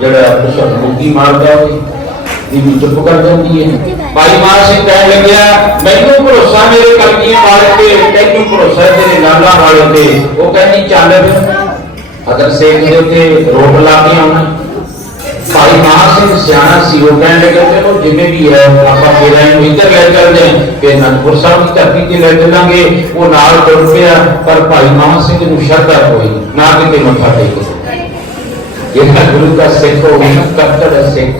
ਜਿਹੜਾ ਪੁੱਛਣ ਮੁੱਕੀ ਮਾਰਦਾ ਹੋਵੇ ਇਹ ਚੁੱਪ ਕਰ ਜਾਂਦੀ ਹੈ। ਭਾਈ ਮਾਨ ਸਿੰਘ ਕਹਿਣ ਲੱਗਿਆ, ਮੈਨੂੰ ਭਰੋਸਾ ਮੇਰੇ ਕਲਗੀਆਂ ਵਾਲੇ ਤੇ ਤੈਨੂੰ ਭਰੋਸਾ ਤੇਰੇ ਨਾਲਾਂ ਵਾਲੇ ਤੇ। ਉਹ ਕਹਿੰਦੀ, ਚੱਲ ਅਗਰ ਸੇਖ ਦੇ ਉੱਤੇ ਰੋਕ ਲਾ ਕੇ ਆਉਣਾ ਭਾਈ ਮਾਨ ਸਿੰਘ ਸਿਆਣਾ ਸੀ, ਉਹ ਕਹਿਣ ਲੱਗੇ ਚਲੋ ਜਿਵੇਂ ਵੀ ਹੈ, ਆਪਾਂ ਫੇਰਾਂ ਨੂੰ ਇੱਧਰ ਲੈ ਚੱਲਦੇ ਹਾਂ ਫਿਰ ਅਨੰਦਪੁਰ ਸਾਹਿਬ ਦੀ ਧਰਤੀ ਤੇ ਲੈ ਚੱਲਾਂਗੇ। ਉਹ ਨਾਲ ਤੁਰ ਪਿਆ, ਪਰ ਭਾਈ ਮਾਨ ਸਿੰਘ ਨੂੰ ਸ਼ਰਧਾ ਹੋਈ ਨਾ ਕਿਤੇ ਮੱਥਾ ਟੇਕਦਾ ਜਿਹੜਾ ਗੁਰੂ ਦਾ ਸਿੱਖ ਹੋਵੇ ਨਾ, ਕੱਟੜ ਸਿੱਖ।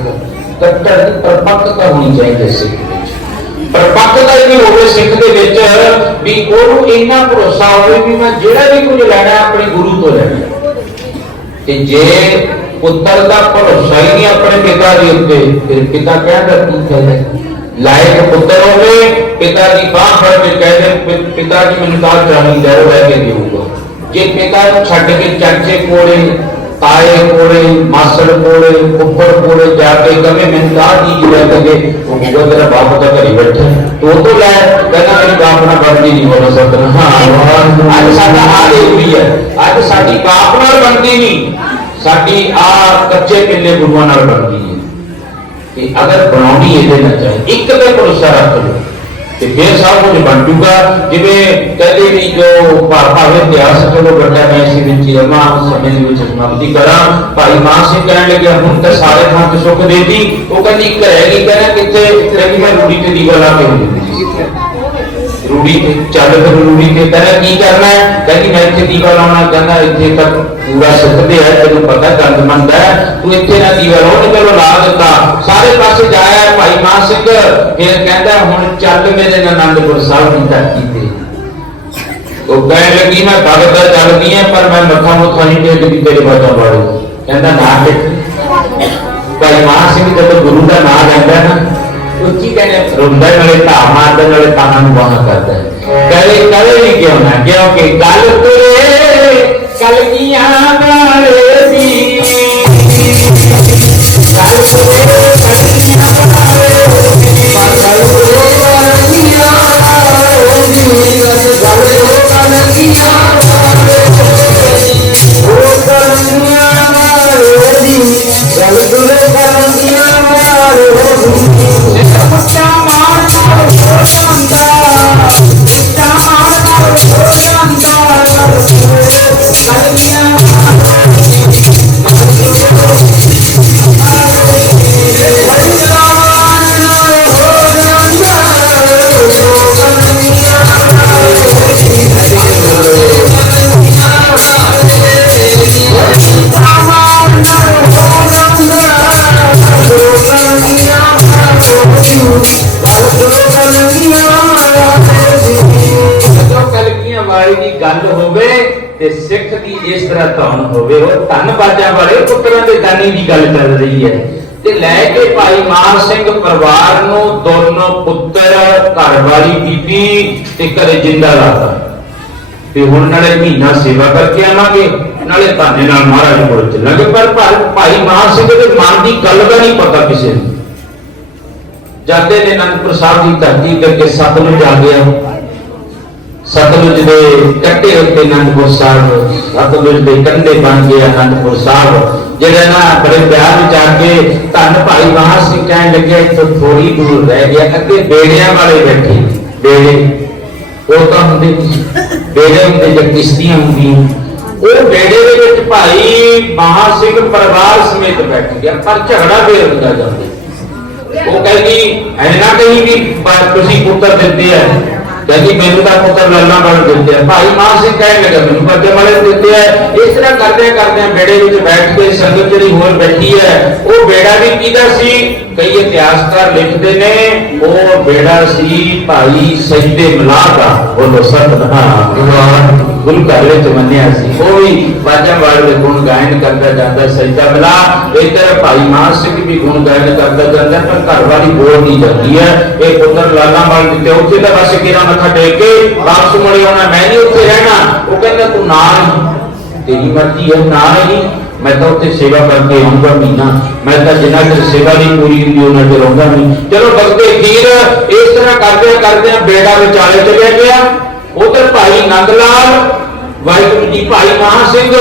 ਕੱਟੜ ਦੀ ਪਰਪੱਕਤਾ ਹੋਣੀ ਚਾਹੀਦੀ ਸਿੱਖ ਵਿੱਚ। ਪਰਪੱਕਤਾ ਇਹ ਹੋਵੇ ਸਿੱਖ ਦੇ ਵਿੱਚ ਵੀ ਉਹਨੂੰ ਇੰਨਾ ਭਰੋਸਾ ਹੋਵੇ ਵੀ ਮੈਂ ਜਿਹੜਾ ਵੀ ਕੁਝ ਲੈਣਾ ਆਪਣੇ ਗੁਰੂ ਤੋਂ ਲੈਣਾ ਤੇ ਜੇ ਪੁੱਤਰ ਦਾ ਭਰੋਸਾ ਹੀ ਨਹੀਂ ਆਪਣੇ ਪਿਤਾ ਦੇ ਉੱਤੇ, ਫਿਰ ਪਿਤਾ ਕਹਿੰਦਾ ਕੀ ਕਹੇ ਲਾਇਕ ਪੁੱਤਰ ਹੋਵੇ, ਪਿਤਾ ਦੀ ਬਾਹ ਫੜ ਕੇ ਕਹਿੰਦੇ ਪਿਤਾ ਜੀ ਮੈਨੂੰ ਤਾਂ ਚਾਹੀਦਾ ਉਹ ਲੈ ਕੇ ਦੇਊਗਾ। ਜੇ ਪਿਤਾ ਛੱਡ ਕੇ ਚਾਚੇ ਕੋਲੇ ਤਾਏ ਕੋਲੇ, ਮਾਸੜ ਕੋਲੇ ਉੱਪਰ ਕੋਲੇ ਜਾ ਕੇ ਕਹੇ ਮੈਨੂੰ ਤਾਂ ਚੀਜ਼ ਲੈ ਕੇ ਦੇ। ਉਹ ਕਹੂਗਾ, ਤੇਰਾ ਬਾਪ ਤਾਂ ਘਰੇ ਬੈਠਾ ਹੈ। ਤੋਂ ਲੈ, ਕਹਿੰਦਾ, ਮੇਰੀ ਬਾਪ ਨਾਲ ਬਣਦੀ ਨਹੀਂ ਬੋਲ ਸਕਦਾ ਹਾਂ ਅੱਜ ਸਾਡਾ ਹਾਲ ਇਹ ਹੈ ਅੱਜ ਸਾਡੀ ਬਾਪ ਨਾਲ ਬਣਦੀ ਨਹੀਂ। ਸਾਡੀ ਆ ਕੱਚੇ ਕਿੱਲੇ ਗੁਰੂਆਂ ਨਾਲ ਬਣਦੀ ਹੈ ਕਿ ਅਗਰ ਬਣਾਉਣੀ ਇਹਦੇ ਨਾਲ ਚਾਹੇ ਇੱਕ ਤੇ ਭਰੋਸਾ ਰੱਖ ਲਓ ਤੇ ਫਿਰ ਸਭ ਕੁਝ ਬਣ ਜੂਗਾ। ਜਿਵੇਂ ਕਹਿੰਦੇ ਵੀ ਜੋ ਭਾ- ਭਾਵੇਂ ਇਤਿਹਾਸ ਚਲੋ ਵੱਡਾ ਮੈਂ ਇਸ ਵਿੱਚ ਹੀ ਸਮੇਂ ਦੇ ਵਿੱਚ ਸਮਾਪਤੀ ਕਰਾਂ। ਭਾਈ ਮਾਨ ਸਿੰਘ ਕਹਿਣ ਲੱਗਿਆ, ਹੁਣ ਤਾਂ ਸਾਰੇ ਥਾਂ ਤੇ ਸੁੱਖ ਦੇਤੀ ਉਹ ਕਹਿੰਦੀ, ਇੱਕ ਰਹਿ ਗਈ, ਕਹਿੰਦਾ, ਕਿੱਥੇ? ਮੈਂ ਰੂੜੀ ਤੇ ਦੀਵਾ ਲਾ ਕੇ ਰੂੜੀ ਤੇ ਚੱਲ ਫਿਰ ਰੂੜੀ ਤੇ। ਕਹਿੰਦਾ, ਕੀ ਕਰਨਾ ਹੈ? ਕਹਿੰਦੀ, ਮੈਂ ਇੱਥੇ ਦੀਵਾ ਲਾਉਣਾ। ਕਹਿੰਦਾ, ਇੱਥੇ ਤੱਕ ਪੂਰਾ ਸਿੱਖਦੇ ਹੈ, ਤੈਨੂੰ ਪਤਾ ਗੰਦਮੰਦ ਹੈ। ਤੂੰ ਇੱਥੇ ਨਾ ਦੀਵਾ ਲਾਉਣ ਚਲੋ ਲਾ ਦਿੱਤਾ। ਜਾਇਆ ਭਾਈ ਮਾਨ ਸਿੰਘ, ਫਿਰ ਕਹਿੰਦਾ, ਹੁਣ ਚੱਲ ਮੇਰੇ ਨਾਲ ਆਨੰਦਪੁਰ ਸਾਹਿਬ ਦੀ ਧਰਤੀ ਤੇ। ਉਹ ਕਹਿਣ ਲੱਗੀ, ਮੈਂ ਭਗਤ ਚੱਲਦੀ ਆ, ਪਰ ਮੈਂ ਮੱਥਾ ਮੁੱਥਾ ਨਹੀਂ ਟੇਕਦੀ ਤੇਰੇ ਬਾਤਾਂ ਬਾਰੇ ਕਹਿੰਦਾ, ਨਾ ਟੇਕ ਭਾਈ ਮਾਨ ਸਿੰਘ ਜਦੋਂ ਗੁਰੂ ਦਾ ਨਾਮ ਲੈਂਦਾ ਨਾ ਉੱਚੀ ਕਹਿੰਦੇ, ਰੁੰਦਾ ਨਾਲੇ ਧਾ ਮਾਰਦਾ, ਨਾਲੇ ਕਾਨਾਂ ਨੂੰ ਬਾਹਾਂ ਕਰਦਾ ਕਦੇ ਕਦੇ ਨਹੀਂ ਕਿਉਂ ਨਾ ਕਿਉਂਕਿ, ਗੱਲ ਤੇਰੇ ਕਲਗੀਆਂ ਵਾਲੇ ਵਾਲੀ ਦੀ ਗੱਲ ਹੋਵੇ ਤੇ ਸਿੱਖ ਦੀ ਇਸ ਤਰ੍ਹਾਂ ਧਨ ਹੋਵੇ, ਉਹ ਧਨ ਵਾਲੇ ਪੁੱਤਰਾਂ ਦੇ ਦਾਨੀ ਦੀ ਗੱਲ ਚੱਲ ਰਹੀ ਹੈ। ਤੇ ਲੈ ਕੇ ਭਾਈ ਮਾਨ ਸਿੰਘ ਪਰਿਵਾਰ ਨੂੰ ਦੋਨੋਂ ਪੁੱਤਰ ਘਰ ਵਾਲੀ ਬੀਬੀ ਤੇ ਘਰੇ ਜਿੰਦਾ ਲਾਤਾ ਤੇ ਹੁਣ ਨਾਲੇ ਮਹੀਨਾ ਸੇਵਾ ਕਰਕੇ ਆਵਾਂਗੇ, ਨਾਲੇ ਧਾਨੇ ਨਾਲ ਮਹਾਰਾਜ ਕੋਲ ਚੱਲਾਂਗੇ। ਪਰ ਭਾਈ- ਮਾਨ ਸਿੰਘ ਦੇ ਮਨ ਦੀ ਗੱਲ ਦਾ ਨਹੀਂ ਪਤਾ ਕਿਸੇ ਨੂੰ। ਜਾਂਦੇ ਨੇ ਅਨੰਦਪੁਰ ਸਾਹਿਬ ਦੀ ਧਰਤੀ ਕਰਕੇ ਸਤਿ ਸਤਲੁਜ ਆ। ਗਿਆ ਸਤਲੁਜ ਦੇ ਕੱਟੇ ਉੱਤੇ ਅਨੰਦਪੁਰ ਸਾਹਿਬ, ਸਤਲੁਜ ਦੇ ਕੰਢੇ ਬਣ ਗਿਆ ਅਨੰਦਪੁਰ ਸਾਹਿਬ। ਜਿਹੜਾ ਨਾ ਬੜੇ ਪਿਆਰ ਵਿੱਚ ਆ ਕੇ ਧੰਨ ਭਾਈ ਮਹਾ ਸਿੰਘ ਕਹਿਣ ਲੱਗੇ, ਇੱਥੋਂ ਥੋੜੀ ਦੂਰ ਰਹਿ ਗਿਆ, ਅੱਗੇ ਬੇੜਿਆਂ ਵਾਲੇ ਬੈਠੇ। ਬੇੜੇ, ਉਹ ਤਾਂ ਹੁੰਦੇ ਬੇੜੇ ਹੁੰਦੇ ਜਾਂ ਕਿਸ਼ਤੀਆਂ ਹੁੰਦੀਆਂ। ਉਹ ਬੇੜੇ ਦੇ ਵਿੱਚ ਭਾਈ ਮਹਾ ਸਿੰਘ ਪਰਿਵਾਰ ਸਮੇਤ ਬੈਠ ਗਿਆ, ਪਰ ਝਗੜਾ ਫੇਰ ਹੁੰਦਾ ਜਾਂਦਾ। ਉਹ ਕਹਿੰਦੀ ਐਨਾ ਕਹੀ ਵੀ ਤੁਸੀਂ ਪੁੱਤਰ ਦਿੱਤੇ ਆ। ਕਹਿੰਦੀ ਮੈਨੂੰ ਤਾਂ ਪੁੱਤਰ ਲੱਲਾ ਬਣ ਦਿੱਤੇ ਆ। ਭਾਈ ਮਾਨ ਸਿੰਘ ਕਹਿਣ ਲੱਗਾ, ਮੈਨੂੰ ਬੱਚੇ ਵਾਲੇ ਦਿੱਤੇ ਆ। ਇਸ ਤਰ੍ਹਾਂ ਕਰਦੇ ਕਰਦੇ ਬੇੜੇ ਵਿੱਚ ਬੈਠ ਕੇ ਸੰਗਤ ਜਿਹੜੀ ਹੋਰ ਬੈਠੀ ਹੈ, ਉਹ ਬੇੜਾ ਵੀ ਕਿਹਦਾ ਸੀ? ਕਈ ਇਤਿਹਾਸਕਾਰ ਲਿਖਦੇ ਨੇ, ਉਹ ਬੇੜਾ ਸੀ ਭਾਈ ਸਜਦੇ ਮਲਾਹ ਦਾ ਉਹ ਸਤਨਾਮ। ਗੁਰੂ ਘਰ ਵਿੱਚ ਮੰਨਿਆ ਸੀ। ਉਹ ਵੀ ਬਾਜਾਂ ਵਾਲੇ ਦੇ ਗੁਣ ਗਾਇਨ ਕਰਦਾ ਜਾਂਦਾ ਸਜਦਾ ਮਲਾ ਇਧਰ ਭਾਈ ਮਾਨ ਸਿੰਘ ਵੀ ਗੁਣ ਗਾਇਨ ਕਰਦਾ ਜਾਂਦਾ, ਪਰ ਘਰ ਵਾਲੀ ਬੋਲ ਨਹੀਂ ਜਾਂਦੀ ਹੈ। ਇਹ ਪੁੱਤਰ ਲਾਲਾ ਮਾਲ ਦਿੱਤੇ, ਉੱਥੇ ਤਾਂ ਬਸ ਕਿਰਾ ਮੱਥਾ ਟੇਕ ਕੇ ਵਾਪਸ ਮੁੜੇ ਆਉਣਾ, ਮੈਂ ਨਹੀਂ ਉੱਥੇ ਰਹਿਣਾ। ਉਹ ਕਹਿੰਦਾ, ਤੂੰ ਨਾ ਨਹੀਂ ਤੇਰੀ ਮਰਜ਼ੀ ਹੈ, ਨਾਲ ਹੀ। ਮੈਂ ਤਾਂ ਉੱਥੇ ਸੇਵਾ ਕਰਕੇ ਆਉਂਗਾ ਮਹੀਨਾ ਮੈਂ ਤਾਂ ਜਿੰਨਾ ਚਿਰ ਸੇਵਾ ਨਹੀਂ ਪੂਰੀ ਹੁੰਦੀ, ਉਹਨਾਂ ਚਿਰ ਆਉਂਦਾ ਨਹੀਂ। ਚਲੋ ਬਗਦੇ ਖੀਰ ਇਸ ਤਰ੍ਹਾਂ ਕਰਦੇ ਕਰਦੇ ਬੇੜਾ ਵਿਚਾਲੇ ਚਲਿਆ ਗਿਆ। ਭਾਈ ਨੰਦ ਲਾਲ ਵਾਹਿਗੁਰੂ ਜੀ ਭਾਈ ਮਹਾ ਸਿੰਘ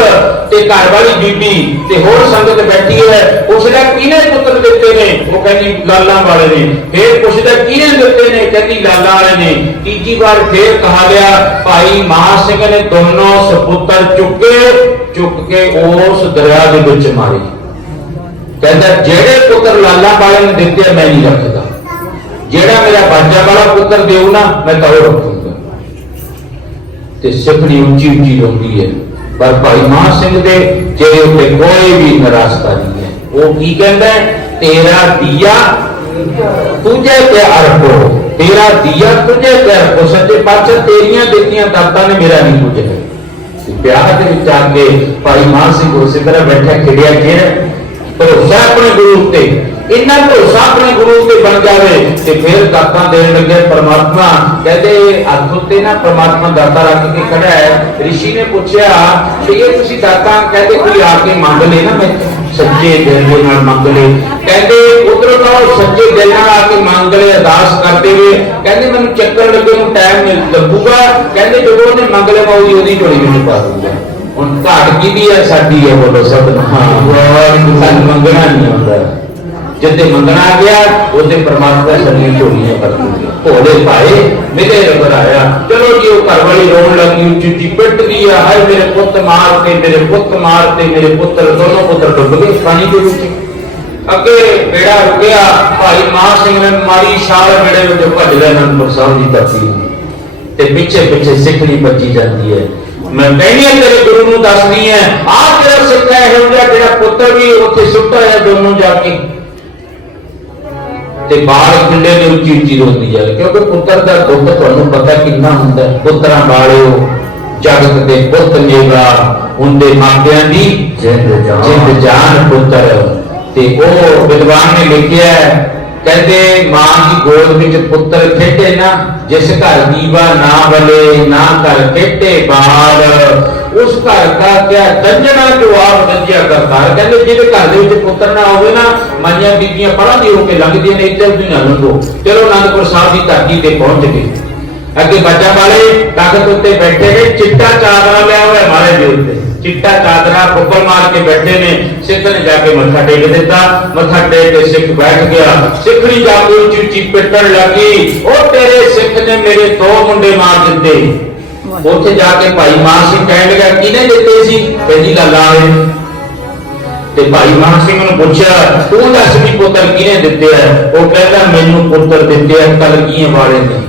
ਤੇ ਘਰ ਵਾਲੀ ਬੀਬੀ ਤੇ ਹੋਰ ਸੰਗਤ ਬੈਠੀ ਹੈ। ਉਸਦਾ ਕਿਹਨੇ ਪੁੱਤਰ ਦਿੱਤੇ ਨੇ? ਉਹ ਕਹਿੰਦੀ, ਲਾਲਾਂ ਵਾਲੇ ਨੇ। ਫੇਰ ਪੁੱਛਦਾ, ਕਿਹਨੇ ਦਿੱਤੇ ਨੇ? ਕਹਿੰਦੀ, ਲਾਲਾਂ ਵਾਲੇ ਨੇ। ਤੀਜੀ ਵਾਰ ਫੇਰ ਕਹਾ ਲਿਆ, ਭਾਈ ਮਹਾ ਸਿੰਘ ਨੇ ਦੋਨੋਂ ਸਪੁੱਤਰ ਚੁੱਕੇ, ਚੁੱਕ ਕੇ ਉਸ ਦਰਿਆ ਦੇ ਵਿੱਚ ਮਾਰੇ। ਕਹਿੰਦਾ, ਜਿਹੜੇ ਪੁੱਤਰ ਲਾਲਾਂ ਵਾਲੇ ਨੇ ਦਿੱਤੇ ਮੈਂ ਨਹੀਂ ਰੱਖਦਾ। ਜਿਹੜਾ ਮੇਰਾ ਬਾਜਾ ਵਾਲਾ ਪੁੱਤਰ ਦੇਉ ਨਾ, ਮੈਂ ਤਾਂ ਉਹ ਰੱਖੂੰਗਾ ਤੇ ਸਿੱਖਣੀ ਉੱਚੀ ਉੱਚੀ ਰੋਂਦੀ ਹੈ। ਪਰ ਭਾਈ ਮਾਨ ਸਿੰਘ ਦੇ ਚਿਹਰੇ ਉੱਤੇ ਕੋਈ ਵੀ ਨਿਰਾਸ਼ਤਾ ਨਹੀਂ ਹੈ। ਉਹ ਕੀ ਕਹਿੰਦਾ ਤੇਰਾ ਦੀਆ ਤੁਝੇ ਤੇ ਅਰਪੋ ਤੇਰਾ ਦੀਆ ਤੁਝੇ ਤੇ ਅਰਪੋ ਸੱਚੇ ਪਾਤਸ਼ਾਹ, ਤੇਰੀਆਂ ਦਿੱਤੀਆਂ ਦਾਤਾਂ ਨੇ ਮੇਰਾ ਨਹੀਂ ਕੁਝ ਹੈ। ਵਿਆਹ ਦੇ ਵਿੱਚ ਆ ਕੇ ਭਾਈ ਮਾਨ ਸਿੰਘ ਉਸੇ ਤਰ੍ਹਾਂ ਬੈਠਾ ਖਿੜਿਆ ਜਿਹੜਾ ਭਰੋਸਾ ਆਪਣੇ ਗੁਰੂ ਉੱਤੇ। ਇੰਨਾ ਭਰੋਸਾ ਆਪਣੇ ਗੁਰੂ ਤੇ ਬਣ ਜਾਵੇ ਤੇ ਫਿਰ ਦਾਤਾਂ ਦੇਣ ਲੱਗੇ ਪਰਮਾਤਮਾ। ਕਹਿੰਦੇ ਹੱਥ ਉੱਤੇ ਨਾ ਪਰਮਾਤਮਾ ਦਾਤਾ ਰੱਖ ਕੇ ਖੜਾ ਹੈ। ਰਿਸ਼ੀ ਨੇ ਪੁੱਛਿਆ ਕਿ ਇਹ ਤੁਸੀਂ ਦਾਤਾ ਕਹਿੰਦੇ ਕੋਈ ਆ ਕੇ ਮੰਗ ਲੈ ਨਾ ਮੈਂ? ਸੱਚੇ ਦਿਲ ਦੇ ਨਾਲ ਮੰਗ ਲੈ ਕਹਿੰਦੇ, ਉਧਰ ਤਾਂ ਸੱਚੇ ਦਿਲ ਨਾਲ ਆ ਕੇ ਮੰਗ ਲੈ ਅਰਦਾਸ ਕਰਦੇ ਵੇ ਕਹਿੰਦੇ, ਮੈਨੂੰ ਚੱਕਰ ਲੱਗੇ ਨੂੰ ਟਾਈਮ ਲੱਗੂਗਾ। ਕਹਿੰਦੇ, ਜਦੋਂ ਉਹਨੇ ਮੰਗ ਲਿਆ ਮੈਂ ਉਹਦੀ ਝੋਲੀ ਵਿੱਚ ਪਾ ਦੂੰਗਾ। ਹੁਣ ਘਾਟ ਕੀ ਦੀ ਹੈ ਸਾਡੀ ਹੈ ਬੋਲੋ ਸਭ ਹਾਂ। ਸਾਨੂੰ ਮੰਗਣਾ ਨਹੀਂ ਆਉਂਦਾ। ਜਿੱਥੇ ਮੰਗਣਾ ਗਿਆ ਉਹਦੇ ਪਰਮਾਤਮਾ ਸਾਡੀਆਂ ਝੋਲੀਆਂ ਭਰ ਭੋਲੇ ਭਾਏ ਮੇਰੇ ਰਬਰ ਆਇਆ ਚਲੋ ਜੀ, ਉਹ ਘਰ ਵਾਲੀ ਰੋਣ ਲੱਗੀ, ਉੱਚੀ ਉੱਚੀ ਪਿੱਟਦੀ ਆ, ਹਾਏ ਮੇਰੇ ਪੁੱਤ ਮਾਰ ਤੇ, ਮੇਰੇ ਪੁੱਤ ਮਾਰ ਤੇ, ਮੇਰੇ ਪੁੱਤਰ ਦੋਨੋਂ ਪੁੱਤਰ ਡੁੱਬ ਗਏ ਪਾਣੀ ਦੇ ਵਿੱਚ। ਅੱਗੇ ਬੇੜਾ ਰੁਕਿਆ, ਭਾਈ ਮਾਹ ਸਿੰਘ ਨੇ ਮਾਰੀ ਛਾਲ ਬੇੜੇ ਵਿੱਚ ਭੱਜ ਲਿਆ ਅਨੰਦਪੁਰ ਸਾਹਿਬ ਦੀ ਧਰਤੀ ਤੇ ਪਿੱਛੇ ਪਿੱਛੇ ਸਿੱਖਣੀ ਭੱਜੀ ਜਾਂਦੀ ਹੈ। ਮੈਂ ਕਹਿੰਦੀ ਹਾਂ, ਤੇਰੇ ਗੁਰੂ ਨੂੰ ਦੱਸਦੀ ਹੈ, ਆਹ ਜਿਹੜਾ ਸਿੱਖ ਹੈ ਇਹੋ ਜਿਹਾ ਜਿਹੜਾ ਪੁੱਤਰ ਵੀ ਉੱਥੇ ਸੁੱਟਾ ਹੈ, ਦੋਨੋਂ ਜਾ ਕੇ। ਤੇ ਬਾਹਰ ਖੁੱਲੇ ਦੇ ਉੱਚੀ ਉੱਚੀ ਰੋਂਦੀ ਜਾਵੇ ਕਿਉਂਕਿ ਪੁੱਤਰ ਦਾ ਦੁੱਖ ਤੁਹਾਨੂੰ ਪਤਾ ਕਿੰਨਾ ਹੁੰਦਾ। ਪੁੱਤਰਾਂ ਵਾਲਿਓ ਜਗਤ ਦੇ ਪੁੱਤ ਨੇਗਾ ਹੁੰਦੇ ਮਾਪਿਆਂ ਦੀ ਜਿੰਦ ਜਾਨ। ਪੁੱਤਰ ਤੇ ਉਹ ਵਿਦਵਾਨ ਨੇ ਲਿਖਿਆ ਕਹਿੰਦੇ ਮਾਂ ਦੀ ਗੋਦ ਵਿੱਚ ਪੁੱਤਰ ਖੇਡੇ ਨਾ, ਜਿਸ ਘਰ ਦੀਵਾ ਨਾ ਬਲੇ, ਨਾ ਘਰ ਖੇਡੇ ਬਾਹਰ ਉਸ ਘਰ ਦਾ ਕਿਆ ਦੰਜਣਾ ਜਵਾਬ ਦੰਜਿਆ ਕਰਤਾ ਕਹਿੰਦੇ ਜਿਹਦੇ ਘਰ ਦੇ ਵਿੱਚ ਪੁੱਤਰ ਨਾ ਹੋਵੇ ਨਾ ਮਾਈਆਂ ਬੀਬੀਆਂ ਪਰਾਂ ਦੀ ਹੋ ਕੇ ਲੰਘਦੀਆਂ ਨੇ, ਇੱਧਰ ਦੀ ਲੰਘੋ। ਚਲੋ ਅਨੰਦਪੁਰ ਸਾਹਿਬ ਦੀ ਧਰਤੀ ਤੇ ਪਹੁੰਚ ਗਏ। ਅੱਗੇ ਬੱਚਾ ਵਾਲੇ ਤਖਤ ਉੱਤੇ ਬੈਠੇ ਨੇ, ਚਿੱਟਾ ਚਾਦਰਾ ਲਿਆ ਹੋਇਆ ਮਾਰੇ ਦੇ ਉੱਤੇ ਚਿੱਟਾ ਚਾਦਰਾ ਫੁੱਕਲ ਮਾਰ ਕੇ ਬੈਠੇ ਨੇ, ਸਿੱਖ ਨੇ ਜਾ ਕੇ ਮੱਥਾ ਟੇਕ ਦਿੱਤਾ, ਮੱਥਾ ਟੇਕ ਕੇ ਸਿੱਖ ਬੈਠ ਗਿਆ। ਸਿੱਖਣੀ ਜਾ ਕੇ ਉੱਚੀ ਉੱਚੀ ਪਿੱਟਣ ਲੱਗੀ, ਉਹ ਤੇਰੇ ਸਿੱਖ ਨੇ ਮੇਰੇ ਦੋ ਮੁੰਡੇ ਮਾਰ ਦਿੱਤੇ। ਉੱਥੇ ਜਾ ਕੇ ਭਾਈ ਮਾਨ ਸਿੰਘ ਕਹਿਣ ਲੱਗਾ, ਕਿਹਨੇ ਦਿੱਤੇ ਸੀ? ਕਹਿੰਦੀ, ਲਾਲਾ ਨੇ ਤੇ ਭਾਈ ਮਾਨ ਸਿੰਘ ਨੂੰ ਪੁੱਛਿਆ, ਤੂੰ ਦੱਸ ਵੀ ਪੁੱਤਰ ਕਿਹਨੇ ਦਿੱਤੇ ਆ? ਉਹ ਕਹਿੰਦਾ, ਮੈਨੂੰ ਪੁੱਤਰ ਦਿੱਤੇ ਆ, ਕਲਗੀਆਂ ਵਾਲੇ ਨੇ।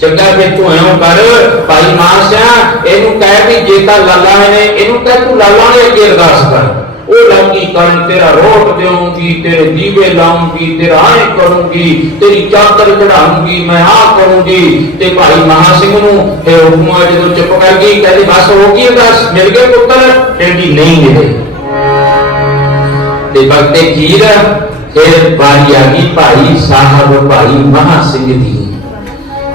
ਚੰਗਾ ਫਿਰ ਤੂੰ ਐਂ ਕਰ, ਭਾਈ ਮਾਨ ਇਹਨੂੰ ਕਹਿ ਵੀ ਜੇ ਤਾਂ ਲਾਲਾ ਨੇ, ਇਹਨੂੰ ਕਹਿ ਤੂੰ ਲਾਲਾ ਨੇ ਅੱਗੇ ਅਰਦਾਸ ਕਰ। ਉਹ ਲੱਗੀ ਕਰਨ ਤੇਰਾ ਰੋਟ ਦੇਵਾਂਗੀ ਤੇਰੇ ਦੀਵੇ ਲਾਉਂਗੀ, ਤੇਰਾ ਐ ਕਰੂੰਗੀ, ਤੇਰੀ ਚਾਦਰ ਚੜਾਉਂਗੀ ਮੈਂ ਆ ਕਰੂੰਗੀ। ਤੇ ਭਾਈ ਮਹਾ ਸਿੰਘ ਨੂੰ ਇਹ ਹੁਕਮਾ ਜਦੋਂ ਚੁੱਪ ਕਰ ਗਈ, ਕਹਿੰਦੀ, ਬਸ ਹੋ ਗਈ ਅਰਦਾਸ, ਮਿਲ ਗਿਆ ਪੁੱਤਰ? ਕਹਿੰਦੀ, ਨਹੀਂ ਮਿਲੇ। ਤੇ ਬਖਤੇ ਖੀਰ, ਫਿਰ ਵਾਰੀ ਆ ਗਈ ਭਾਈ ਸਾਹਿਬ, ਭਾਈ ਮਹਾ ਸਿੰਘ ਦੀ।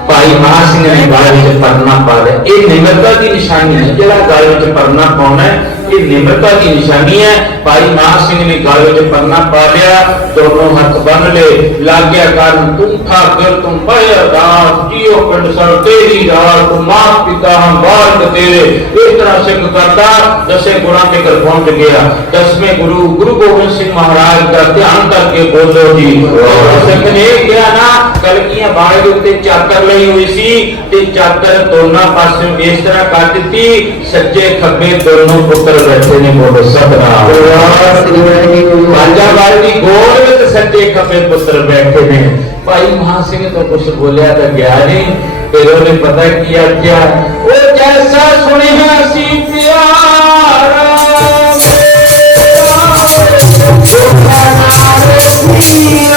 ਭਾਈ ਮਹਾ ਸਿੰਘ ਨੇ ਗਲ ਵਿੱਚ ਪਰਨਾ ਪਾ ਲਿਆ। ਇਹ ਨਿਮਰਤਾ ਦੀ ਨਿਸ਼ਾਨੀ ਹੈ ਜਿਹੜਾ ਗਲ ਵਿੱਚ ਪਰਨਾ ਪਾਉਣਾ ਹੈ ਇਹ ਨਿਮਰਤਾ ਦੀ ਨਿਸ਼ਾਨੀ ਹੈ। ਭਾਈ ਮਹਾ ਸਿੰਘ ਨੇ ਗਲ ਵਿੱਚ ਪਰਨਾ ਪਾ ਲਿਆ, ਦੋਨੋਂ ਹੱਥ ਬੰਨ ਲਏ। ਲੱਗਿਆ ਕਰਨ ਤੂੰ ਠਾਕਰ, ਤੂੰ ਪਾਇਆ ਦਾਸ ਜੀਓ ਪਿੰਡ ਸਰ, ਤੇਰੀ ਰਾਤ ਮਾਤ ਪਿਤਾ ਹਮ ਬਾਲਕ ਤੇਰੇ। ਇਸ ਤਰ੍ਹਾਂ ਸਿੱਖ ਕਰਦਾ, ਦਸੇ ਗੁਰਾਂ ਦੇ ਘਰ ਪਹੁੰਚ ਗਿਆ। ਦਸਵੇਂ ਗੁਰੂ ਗੁਰੂ ਗੋਬਿੰਦ ਸਿੰਘ ਮਹਾਰਾਜ ਦਾ ਧਿਆਨ ਕਰਕੇ ਬੋਲੋ ਜੀ। ਸਿੱਖ ਨੇ ਕਿਹਾ ਨਾ, ਕਲਕੀਆਂ ਬਾਣੇ ਦੇ ਉੱਤੇ ਚਾਦਰ ਲਈ ਹੋਈ ਸੀ ਤੇ ਚਾਦਰ ਦੋਨਾਂ ਪਾਸਿਓਂ ਇਸ ਤਰ੍ਹਾਂ ਕਰ ਦਿੱਤੀ, ਸੱਜੇ ਖੱਬੇ ਦੋਨੋਂ ਪੁੱਤਰ ਸਤ ਰਖੇ ਮੋਹ ਸਤਨਾਮ ਵਾਹਿਗੁਰੂ ਵਾਹਿਗੁਰੂ ਗੋਲ ਵਿੱਚ ਸੱਜੇ ਖੱਬੇ ਪੁੱਤਰ ਬੈਠੇ ਨੇ ਭਾਈ ਮਹਾ ਸਿੰਘ ਤੋਂ ਕੁਝ ਬੋਲਿਆ ਤਾਂ ਗਿਆ ਨਹੀਂ ਫਿਰ ਉਹਨੇ ਪਤਾ ਕੀਆ ਕਿਆ ਉਹ ਜੈਸਾ ਸੁਣਿਆ ਸੀ ਪਿਆਰਾ ਮੇਰਾ ਉਹ ਨਾਮ ਸੀ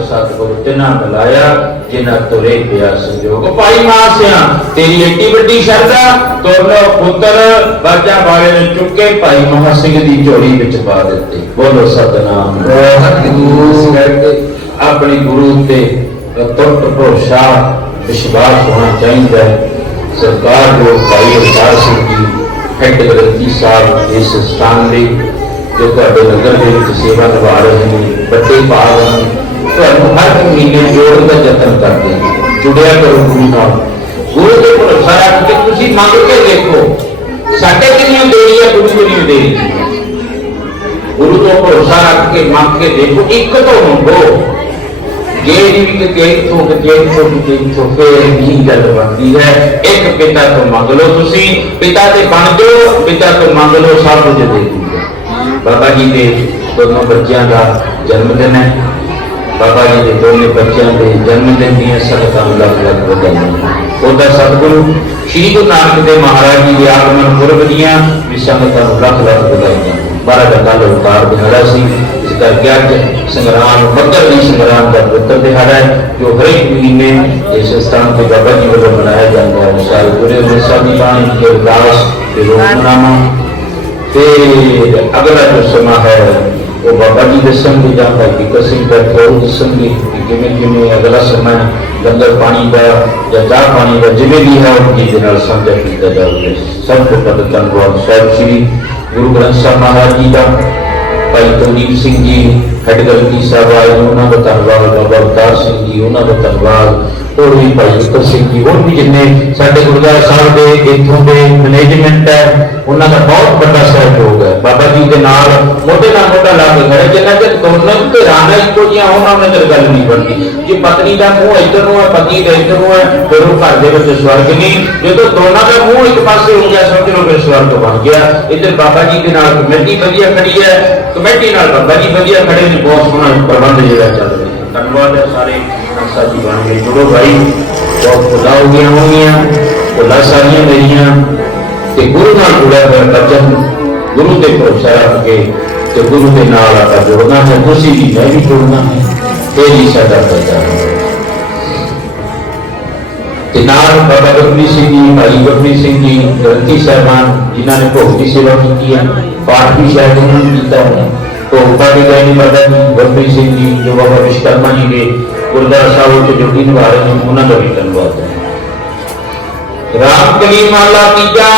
ਸਤਿਗੁਰ ਤਿਨਾ ਬੁਲਾਇਆ ਜਿਨਾ ਤੁਰੇ ਪਿਆ ਸੰਜੋਗ। ਭਾਈ ਮਾਸਿਆ ਤੇਰੀ ਏਡੀ ਵੱਡੀ ਸ਼ਰਧਾ ਤੁਰਨੋ ਪੁੱਤਰ ਬਾਜਾ ਵਾਲੇ ਨੇ ਚੁੱਕੇ ਭਾਈ ਮਹਾ ਸਿੰਘ ਦੀ ਝੋਲੀ ਵਿੱਚ ਪਾ ਦਿੱਤੇ। ਬੋਲੋ ਸਤਨਾਮ। ਵਾਹਿਗੁਰੂ। ਕਰਕੇ ਆਪਣੇ ਗੁਰੂ ਤੇ ਅਤੁੱਟ ਭਰੋਸਾ ਵਿਸ਼ਵਾਸ ਹੋਣਾ ਚਾਹੀਦਾ ਹੈ। ਸਰਕਾਰ ਜੋ ਭਾਈ ਅਵਤਾਰ ਸਿੰਘ ਜੀ ਹੈੱਡ ਗ੍ਰੰਥੀ ਸਾਹਿਬ ਇਸ ਸਥਾਨ ਦੇ ਜੋ ਤੁਹਾਡੇ ਨਗਰ ਦੇ ਵਿੱਚ ਸੇਵਾ ਨਿਭਾ ਰਹੇ ਨੇ ਵੱਡੇ ਭਾਗ ਹਨ ਤੁਹਾਨੂੰ ਹਰ ਮਹੀਨੇ ਜੋੜਨ ਦਾ ਯਤਨ ਕਰਦੇ ਨੇ ਜੁੜਿਆ ਕਰੋ ਗੁਰੂ ਨਾਲ। ਗੁਰੂ ਦੇ ਭਰੋਸਾ ਰੱਖ ਕੇ ਤੁਸੀਂ ਮੰਗ ਕੇ ਦੇਖੋ, ਸਾਡੇ ਕਿੰਨੀਆਂ ਦੇਰੀ ਹੈ ਗੁਰੂ ਕਿੰਨੀਆਂ ਦੇਰੀ ਗੁਰੂ ਤੋਂ ਭਰੋਸਾ ਰੱਖ ਕੇ ਮੰਗ ਕੇ ਦੇਖੋ, ਇੱਕ ਤੋਂ ਮੰਗੋ। ਜੇ ਵੀ ਕਿ ਇੱਥੋਂ ਕਿ ਇੱਥੋਂ ਕਿ ਇੱਥੋਂ ਫੇਰ ਨਹੀਂ ਗੱਲ ਬਣਦੀ ਹੈ। ਇੱਕ ਪਿਤਾ ਤੋਂ ਮੰਗ ਲਓ ਤੁਸੀਂ, ਪਿਤਾ ਤੇ ਬਣ ਜਾਓ, ਪਿਤਾ ਤੋਂ ਮੰਗ ਲਓ, ਸਭ ਕੁਝ ਦੇ ਦੂਗਾ ਬਾਬਾ ਜੀ ਦੇ ਦੋਨੋਂ ਬੱਚਿਆਂ ਦਾ ਜਨਮ ਦਿਨ ਹੈ। ਬਾਬਾ ਜੀ ਦੇ ਦੋਨੇ ਬੱਚਿਆਂ ਦੇ ਜਨਮ ਦਿਨ ਦੀਆਂ ਸਦਕਾਂ ਨੂੰ ਲੱਖ ਲੱਖ ਵਧਾਈਆਂ। ਉਹਦਾ ਸਤਿਗੁਰੂ ਸ਼੍ਰੀ ਗੁਰੂ ਨਾਨਕ ਦੇਵ ਮਹਾਰਾਜ ਜੀ ਦੇ ਆਗਮਨ ਪੁਰਬ ਦੀਆਂ ਵੀ ਸੰਗਤਾਂ ਨੂੰ ਲੱਖ ਲੱਖ ਵਧਾਈਆਂ। ਬਾਰਾਂ ਦਾ ਕੱਲ ਅਵਤਾਰ ਦਿਹਾੜਾ ਸੀ, ਇਸ ਕਰਕੇ ਅੱਜ ਸੰਗਰਾਮ ਮੱਕਰ ਦੀ ਸੰਗਰਾਮ ਦਾ ਪਵਿੱਤਰ ਦਿਹਾੜਾ ਹੈ, ਜੋ ਹਰੇਕ ਮਹੀਨੇ ਇਸ ਸਥਾਨ ਤੇ ਬਾਬਾ ਜੀ ਵੱਲੋਂ ਮਨਾਇਆ ਜਾਂਦਾ ਹੈ। ਸਾਲ ਗੁਰੂ ਦੇ ਸਾਡੀ ਬਾਣੀ ਦੇ ਅਰਦਾਸ ਤੇ ਰੋਕਨਾਮਾ ਤੇ ਅਗਲਾ ਜੋ ਸਮਾਂ ਹੈ ਉਹ ਬਾਬਾ ਜੀ ਦੱਸਣਗੇ ਜਾਂ ਭਾਈ ਕਸਿਮ ਦਾ ਉਹ ਦੱਸਣਗੇ ਕਿ ਕਿਵੇਂ ਕਿਵੇਂ ਅਗਲਾ ਸਮਾਂ ਲੰਗਰ ਪਾਣੀ ਦਾ ਜਾਂ ਚਾਹ ਪਾਣੀ ਦਾ ਜਿਵੇਂ ਵੀ ਹੈ ਉਹ ਜੀ ਦੇ ਨਾਲ ਸਾਂਝਾ ਕੀਤਾ ਜਾਊਗਾ ਸਭ ਤੋਂ ਪਹਿਲਾਂ ਧੰਨਵਾਦ ਸਾਹਿਬ ਸ੍ਰੀ ਗੁਰੂ ਗ੍ਰੰਥ ਸਾਹਿਬ ਮਹਾਰਾਜ ਜੀ ਦਾ ਭਾਈ ਕੁਲਦੀਪ ਸਿੰਘ ਜੀ ਹੈੱਡ ਗ੍ਰੰਥੀ ਸਾਹਿਬ ਆਏ ਉਹਨਾਂ ਦਾ ਧੰਨਵਾਦ ਬਾਬਾ ਅਵਤਾਰ ਸਿੰਘ ਜੀ ਉਹਨਾਂ ਦਾ ਧੰਨਵਾਦ ਹੋਰ ਵੀ ਭਾਈ ਉੱਤਰ ਸਿੰਘ ਜੀ। ਹੋਰ ਵੀ ਜਿੰਨੇ ਸਾਡੇ ਗੁਰਦੁਆਰਾ ਸਾਹਿਬ ਦੇ, ਇੱਥੋਂ ਦੇ ਮੈਨੇਜਮੈਂਟ ਹੈ, ਉਹਨਾਂ ਦਾ ਬਹੁਤ ਵੱਡਾ ਸਹਿਯੋਗ ਹੈ। ਬਾਬਾ ਜੀ ਦੇ ਨਾਲ ਮੋਢੇ ਨਾਲ ਮੋਢਾ ਲਾ ਕੇ ਖੜੇ, ਜਿੰਨਾ ਚਿਰ ਦੋਨੋਂ ਧਿਰਾਂ ਇੱਕੋ ਜਿਹੀਆਂ ਹੋਣ ਉਹਨਾਂ ਚਿਰ ਗੱਲ ਨਹੀਂ ਬਣਦੀ। ਜੇ ਪਤਨੀ ਦਾ ਮੂੰਹ ਇੱਧਰ ਨੂੰ ਹੈ, ਪਤੀ ਦਾ ਇੱਧਰ ਨੂੰ ਹੈ, ਫਿਰ ਉਹ ਘਰ ਦੇ ਵਿੱਚ ਸਵਰਗ ਨਹੀਂ। ਜਦੋਂ ਦੋਨਾਂ ਦਾ ਮੂੰਹ ਇੱਕ ਪਾਸੇ ਹੋ ਗਿਆ ਸਮਝ ਲਓ ਫਿਰ ਸਵਰਗ ਬਣ ਗਿਆ। ਇੱਧਰ ਬਾਬਾ ਜੀ ਦੇ ਨਾਲ ਕਮੇਟੀ ਵਧੀਆ ਖੜੀ ਹੈ। ਕਮੇਟੀ ਨਾਲ ਬਾਬਾ ਜੀ ਵਧੀਆ ਖੜੇ ਨੇ, ਬਹੁਤ ਸੋਹਣਾ ਪ੍ਰਬੰਧ ਜਿਹੜਾ ਚੱਲ ਰਿਹਾ। ਧੰਨਵਾਦ ਹੈ ਸਾਰੇ। ਸਾਥੀ ਬਣ ਕੇ ਜੁੜੋ ਭਾਈ। ਬਹੁਤ ਖੁਦਾ ਹੋ ਗਿਆ ਹੋਣੀਆਂ ਖੁਦਾ ਸਾਰੀਆਂ ਮੇਰੀਆਂ। ਤੇ ਗੁਰੂ ਨਾਲ ਜੁੜਿਆ ਹੋਇਆ ਬਚਨ ਗੁਰੂ ਦੇ ਭਰੋਸਾ ਰੱਖ ਕੇ ਤੇ ਗੁਰੂ ਦੇ ਨਾਲ ਆਪਾਂ ਜੁੜਨਾ ਹੈ। ਤੁਸੀਂ ਵੀ, ਮੈਂ ਵੀ ਜੁੜਨਾ ਹੈ। ਇਹ ਹੀ ਸਾਡਾ ਫੈਸਲਾ ਹੈ। ਤੇ ਨਾਲ ਬਾਬਾ ਗੁਰਪ੍ਰੀਤ ਸਿੰਘ ਜੀ, ਭਾਈ ਗੁਰਪ੍ਰੀਤ ਸਿੰਘ ਜੀ, ਗ੍ਰੰਥੀ ਸਾਹਿਬਾਨ, ਜਿਨ੍ਹਾਂ ਨੇ ਭੋਗ ਦੀ ਸੇਵਾ ਕੀਤੀ ਹੈ ਪਾਠ ਵੀ ਸ਼ਾਇਦ ਉਹਨਾਂ ਨੇ ਕੀਤਾ ਹੋਣਾ। ਭੋਗ ਪਾ ਕੇ ਗੁਰਪ੍ਰੀਤ ਸਿੰਘ ਜੀ, ਜੋ ਬਾਬਾ ਵਿਸ਼ਕਰਮਾ ਜੀ ਦੇ ਗੁਰਦੁਆਰਾ ਸਾਹਿਬ ਵਿੱਚ ਡਿਊਟੀ ਨਿਭਾ ਰਹੇ ਨੇ, ਉਹਨਾਂ ਦਾ ਵੀ ਧੰਨਵਾਦ ਹੈ। ਰਾਮ ਕਲੀ ਮਾਲਾ ਤੀਜਾ